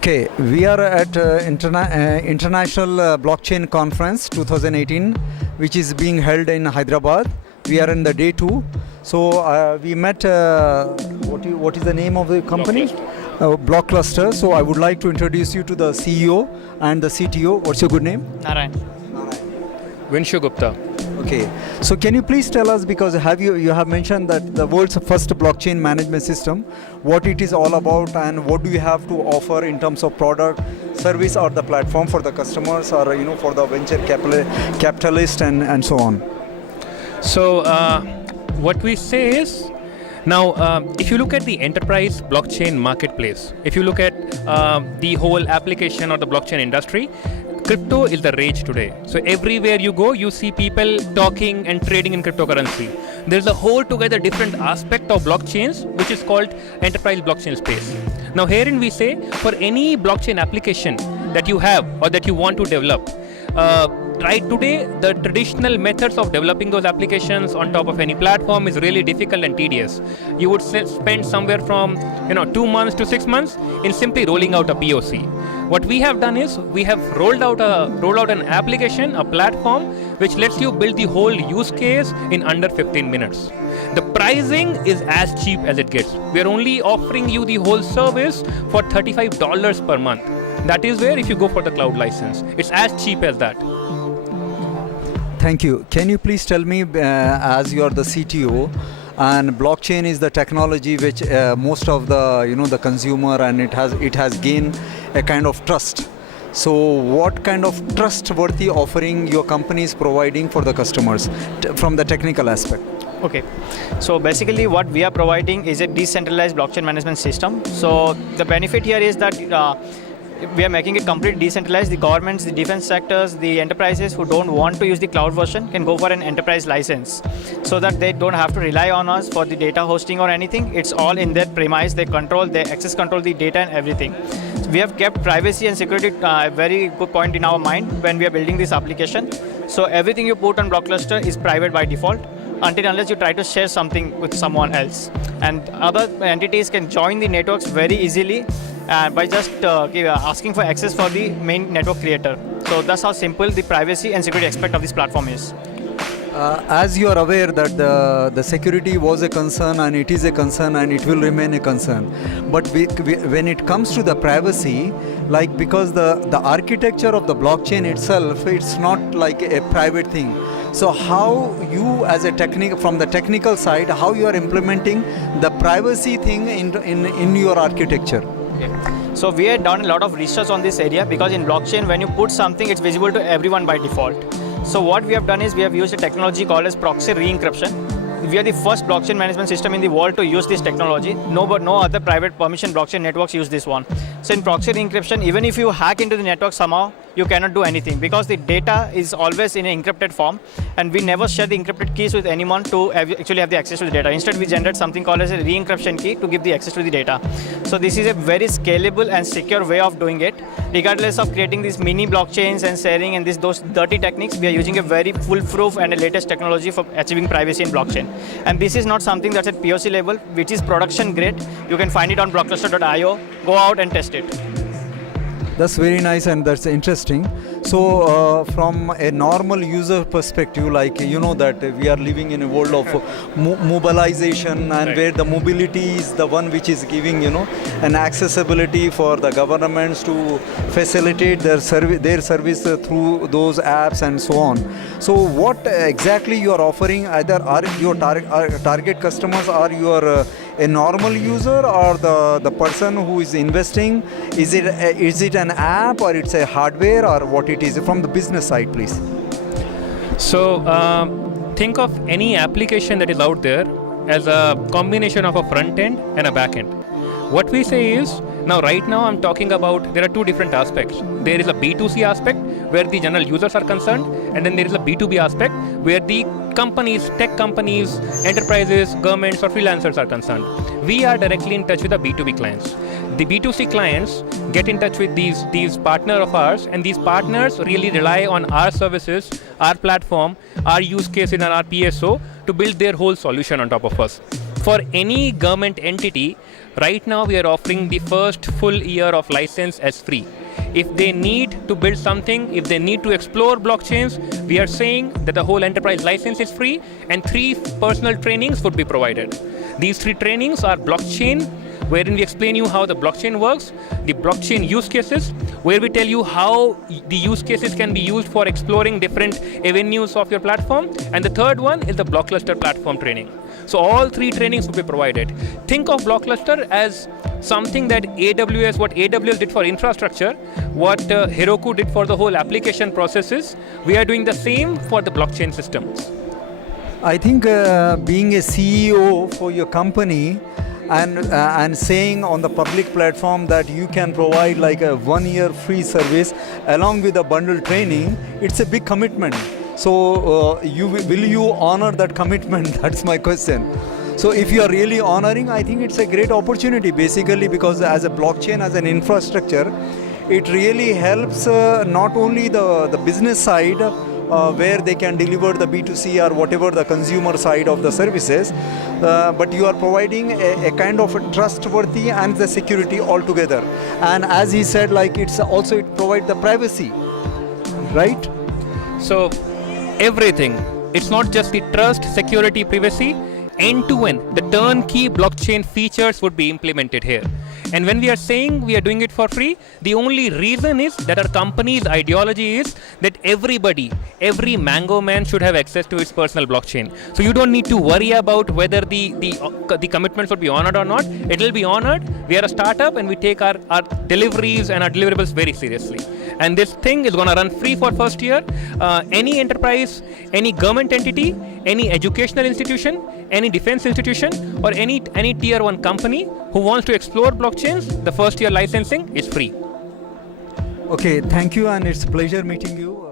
Okay, we are at International Blockchain Conference 2018, which is being held in Hyderabad. We are in the day 2. So we met, what is the name of the company? Blockluster. So I would like to introduce you to the CEO and the CTO. What's your good name? Narayan. Vinshu Gupta. Okay, so can you please tell us, because you have mentioned that the world's first blockchain management system, what it is all about and what do you have to offer in terms of product, service, or the platform for the customers, or for the venture capitalist and so on. So what we say is, now if you look at the enterprise blockchain marketplace, if you look at the whole application or the blockchain industry, crypto is the rage today. So everywhere you go, you see people talking and trading in cryptocurrency. There's a whole together different aspect of blockchains, which is called enterprise blockchain space. Now herein we say, for any blockchain application that you have or that you want to develop, right today, the traditional methods of developing those applications on top of any platform is really difficult and tedious. You would spend somewhere from 2 months to 6 months in simply rolling out a POC. What we have done is we have rolled out an application, a platform, which lets you build the whole use case in under 15 minutes. The pricing is as cheap as it gets. We are only offering you the whole service for $35 per month. That is where if you go for the cloud license, it's as cheap as that. Thank you. Can you please tell me, as you are the CTO, and blockchain is the technology which most of the the consumer, and it has gained a kind of trust. So what kind of trustworthy offering your company is providing for the customers from the technical aspect? Okay, so basically what we are providing is a decentralized blockchain management system. So the benefit here is that we are making it completely decentralized. The governments, the defense sectors, the enterprises who don't want to use the cloud version can go for an enterprise license, so that they don't have to rely on us for the data hosting or anything. It's all in their premise. They access control the data and everything. So we have kept privacy and security a very good point in our mind when we are building this application. So everything you put on Blockluster is private by default, unless you try to share something with someone else. And other entities can join the networks very easily by just asking for access for the main network creator. So that's how simple the privacy and security aspect of this platform is. As you are aware that the security was a concern, and it is a concern, and it will remain a concern. But when it comes to the privacy, like, because the architecture of the blockchain itself, it's not like a private thing. So how you, as a from the technical side, how you are implementing the privacy thing in your architecture? So we had done a lot of research on this area, because in blockchain, when you put something, it's visible to everyone by default. So what we have done is we have used a technology called as proxy re-encryption. We are the first blockchain management system in the world to use this technology. No other private permission blockchain networks use this one. So in proxy re-encryption, even if you hack into the network somehow, you cannot do anything, because the data is always in an encrypted form, and we never share the encrypted keys with anyone to actually have the access to the data. Instead, we generate something called as a re-encryption key to give the access to the data. So this is a very scalable and secure way of doing it. Regardless of creating these mini blockchains and sharing and those dirty techniques, we are using a very foolproof and a latest technology for achieving privacy in blockchain. And this is not something that's at POC level, which is production grade. You can find it on blockluster.io. Go out and test it. That's very nice, and that's interesting. So from a normal user perspective, like that we are living in a world of mobilization, and right, where the mobility is the one which is giving an accessibility for the governments to facilitate their service through those apps and so on. So what exactly you are offering? Either are your target customers, are your a normal user, or the person who is investing? Is it an app, or it's a hardware, or what it is from the business side, please? So think of any application that is out there as a combination of a front end and a back end. What we say is, right now I'm talking about, there are two different aspects. There is a B2C aspect where the general users are concerned, and then there is a B2B aspect where the companies, tech companies, enterprises, governments, or freelancers are concerned. We are directly in touch with the B2B clients. The B2C clients get in touch with these partners of ours, and these partners really rely on our services, our platform, our use case in our PSO to build their whole solution on top of us. For any government entity, Right now, we are offering the first full year of license as free. If they need to build something, if they need to explore blockchains, we are saying that the whole enterprise license is free and 3 personal trainings would be provided. These 3 trainings are blockchain, wherein we explain you how the blockchain works, the blockchain use cases, where we tell you how the use cases can be used for exploring different avenues of your platform, and the third one is the Blockluster platform training. So all 3 trainings will be provided. Think of Blockluster as something that what AWS did for infrastructure, what Heroku did for the whole application processes, we are doing the same for the blockchain systems. I think being a CEO for your company and saying on the public platform that you can provide like a 1-year free service along with a bundle training, it's a big commitment. So will you honor that commitment? That's my question. So if you are really honoring, I think it's a great opportunity basically, because as a blockchain, as an infrastructure, it really helps not only the business side where they can deliver the B2C or whatever the consumer side of the services, but you are providing a kind of trustworthy and the security altogether. And as he said, like it provides the privacy, right? So everything, it's not just the trust, security, privacy, end-to-end, the turnkey blockchain features would be implemented here. And when we are saying we are doing it for free, the only reason is that our company's ideology is that everybody, every Mango man should have access to its personal blockchain. So you don't need to worry about whether the commitments would be honored or not. It will be honored. We are a startup and we take our deliveries and our deliverables very seriously. And this thing is going to run free for first year. Any enterprise, any government entity, any educational institution, any defense institution, or any tier 1 company who wants to explore blockchains, the first year licensing is free. Okay, thank you, and it's a pleasure meeting you.